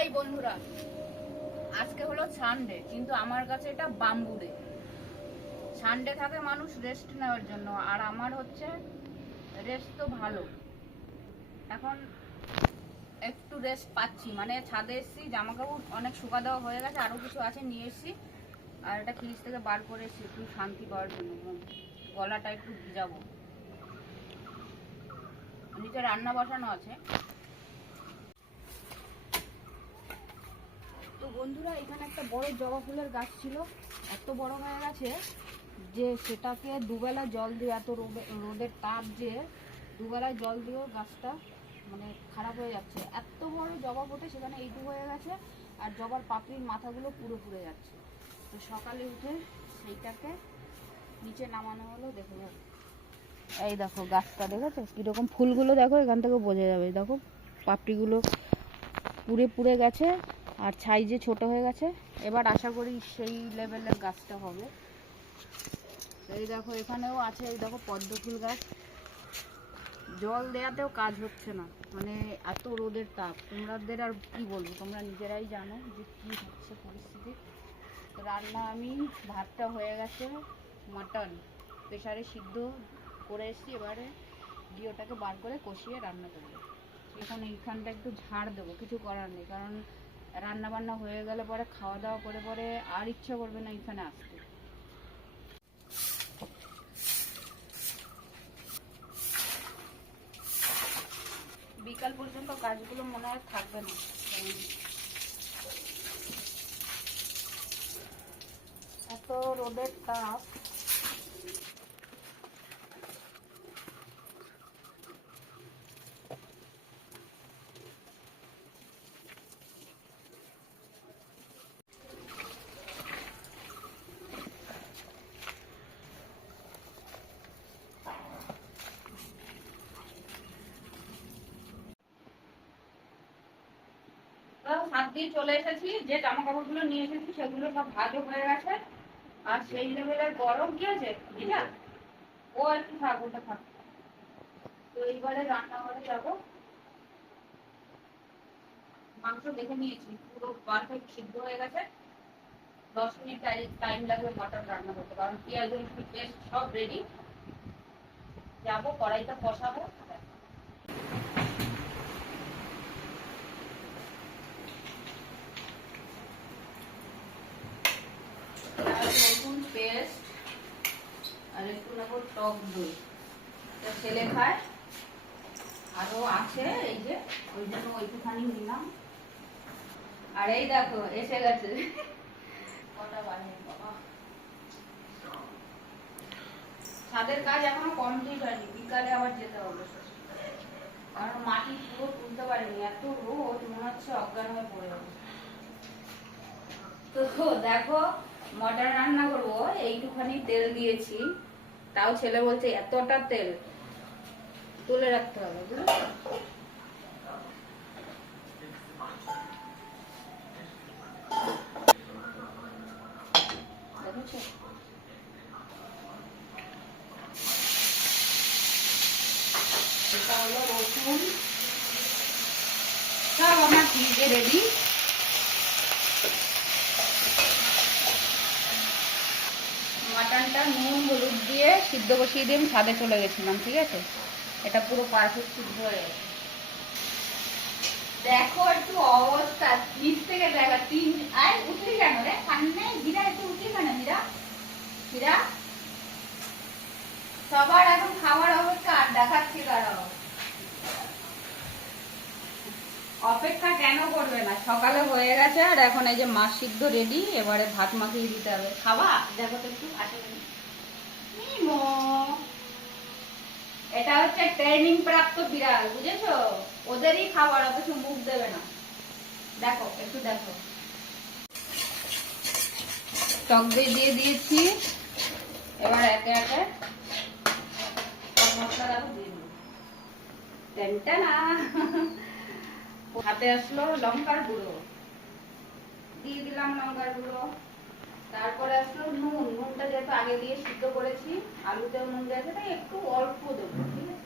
High বন্ধুরা, আজকে হলো সানডে কিন্তু আমার কাছে এটা বাম্বু ডে সানডে থাকে মানুষ রেস্ট নেওয়ার জন্য, আর আমার হচ্ছে রেস্ট তো ভালো। এখন একটু রেস্ট পাচ্ছি মানে ছাদে এসেছি জামা কাপড় অনেক শুকা দেওয়া হয়ে গেছে আরও কিছু আছে নিয়ে এসেছি। আর এটা ফ্রিজ থেকে বার করে এসেছি, একটু শান্তি পাওয়ার জন্য। গলাটা একটু ভিজাবো। নিচে রান্না বসানো আছে। বন্ধুরা, এখানে একটা বড় জবা ফুলের গাছ ছিল। এত বড় হয়ে গেছে যে সেটাকে দুবেলা জল দিয়ে, এত রোদে রোদের তাপ যে দুবেলায় জল দিয়েও গাছটা মানে খারাপ হয়ে যাচ্ছে। এত বড় জবা ফোটে সেখানে এইটুকু হয়ে গেছে আর জবার পাপড়ির মাথাগুলো পুরো পুড়ে যাচ্ছে। তো সকালে উঠে সেইটাকে নিচে নামানো হলো, দেখো এই দেখো গাছটা, দেখেছ? কীরকম ফুলগুলো দেখো, এখান থেকে বোঝা যাবে। দেখো, পাপড়িগুলো পুড়ে পুড়ে গেছে। আর যে ছোট হয়ে গেছে, এবার আশা করি সেই লেভেলের গাছটা হবে। এই দেখো, এখানেও আছে, এই দেখো পদ্ম ফুল গাছ। জল দেওয়াতেও কাজ হচ্ছে না মানে এত রোদের তাপ। তোমাদের আর কি বলব, তোমরা নিজেরাই জানো যে কী হচ্ছে পরিস্থিতি। রান্না আমি, ভাতটা হয়ে গেছে মাটন প্রেশারে সিদ্ধ করে এসেছি, এবারে দিয়ে ওটাকে বার করে কষিয়ে রান্না করব। এখন এইখানটা একটু ঝাড় দেবো, কিছু করার নেই, কারণ রান্না বান্না হয়ে গেলে পরে খাওয়া দাওয়া করে পরে আর ইচ্ছা করবে না এখানে আসতে। বিকাল পর্যন্ত কাজগুলো মনে হয় থাকবে না। এত রোদের তাপ। হাত দিয়ে চলে এসেছি, যে জামা নিয়ে এসেছি, সেগুলো সব ভাজও হয়ে গেছে। আর সেই লেভেলের গরম, কি আছে ও থাক, ওটা থাক। তো এইবারে রান্নাঘরে যাব। মাংস দেখে নিয়েছি, পুরো পারফেক্ট সিদ্ধ হয়ে গেছে। দশ মিনিট টাইম লাগবে মটন রান্না করতে, কারণ পেঁয়াজ, রসুন পেস্ট সব রেডি যাব কড়াইটা কষাবো পেঁয়াজ রসুন পেস্ট আর একটু নেব টক দই। এটা ছেলে খায়। আরও আছে, এই যে, ওই জন্য ওইটুখানি নিলাম। আর এই দেখো, এসে গেছে। কটা বাজে ছাদের কাজ এখনও কমপ্লিট হয়নি, বিকালে আবার যেতে হবে। কারণ মাটি পুরো তুলতে পারিনি, এত রোদ, মনে হচ্ছে অজ্ঞান হয়ে পড়ে যাবে তো দেখো মটন রান্না করব, এইটুখানি তেল দিয়েছি। তাও ছেলে বলছে এতটা তেল তুলে রাখতে হবে রসুন। সব আমার ফ্রিজে রেডি মাটনটা নুন, হলুদ দিয়ে সিদ্ধ বসিয়ে দিয়ে আমি চলে গেছিলাম, ঠিক আছে? এটা পুরো পারফেক্ট সিদ্ধ হয়ে গেছে। দেখো একটু অবস্থা, নিচ থেকে দেখা, তিন আর উঠলি কেন রে? সামনে হীরা একটু উঠলি কেন হীরা হীরা সবার এখন খাওয়ার অবস্থা, আর দেখাচ্ছি কারও অপেক্ষা কেন করবে না? সকালে হয়ে গেছে আর এখন এই যে মাছ সিদ্ধ রেডি এবারে ভাত মাখিয়ে দিতে হবে। খাবা? দেখো তো একটু। এটা হচ্ছে ট্রেনিং প্রাপ্ত বিড়াল বুঝেছ? ওদেরই খাবার অথচ মুখ দেবে না। দেখো একটু দেখো। টক দই দিয়ে দিয়েছি। এবার একে একে মশলা দেখো দিয়ে দিই টেনটানা। হাতে আসলো লঙ্কার গুঁড়ো। দিয়ে দিলাম লঙ্কার গুঁড়ো। তারপরে আসলো নুন। নুনটা যেহেতু আগে দিয়ে সিদ্ধ করেছি, আলুতেও নুন দিয়েছে তাই একটু অল্প দেবো, ঠিক আছে?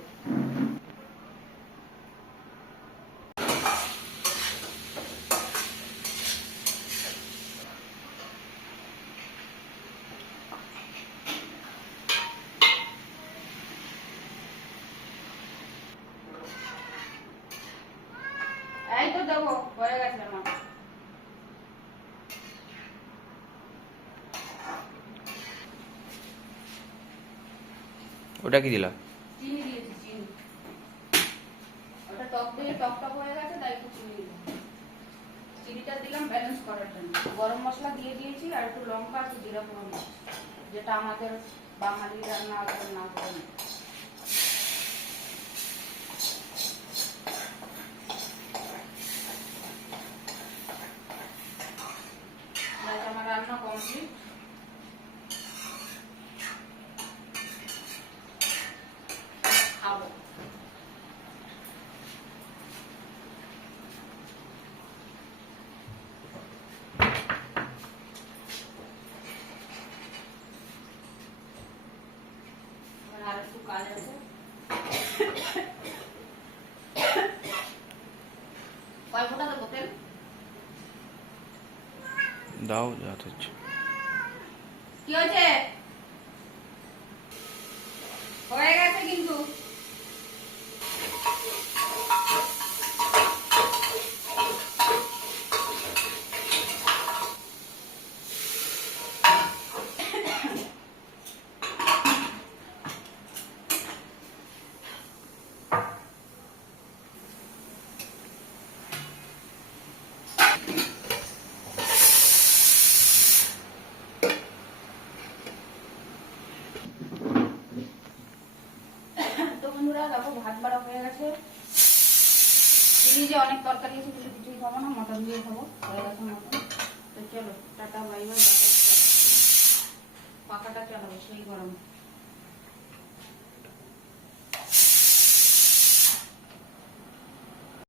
দেবো গেছে আমার। ওটা কি দিলা? চিনি দিয়েছি চিনি। ওটা টক দিয়ে টক টক হয়ে গেছে তাই একটু চিনি দিলাম। চিনিটা দিলাম ব্যালেন্স করার জন্য। গরম মশলা দিয়ে দিয়েছি আর একটু লঙ্কা একটু জিরা ফোড়ন। যেটা আমাদের বাঙালি রান্না না করে আমার রান্না কমপ্লিট খাব এবার আর একটু কাজ আছে কয় ফোঁটা দেবো তেল দাও যা কি হয়েছে হয়ে গেছে কিন্তু তো বন্ধুরা দেখো ভাত বাড়া হয়ে গেছে। ফ্রিজে অনেক তরকারি আছে, কিছু কিছুই খাব না, মটন দিয়ে খাব। হয়ে গেছে মটন। তো চলো, টাটা, বাই বাই। পাখাটা চালাবো সেই গরম।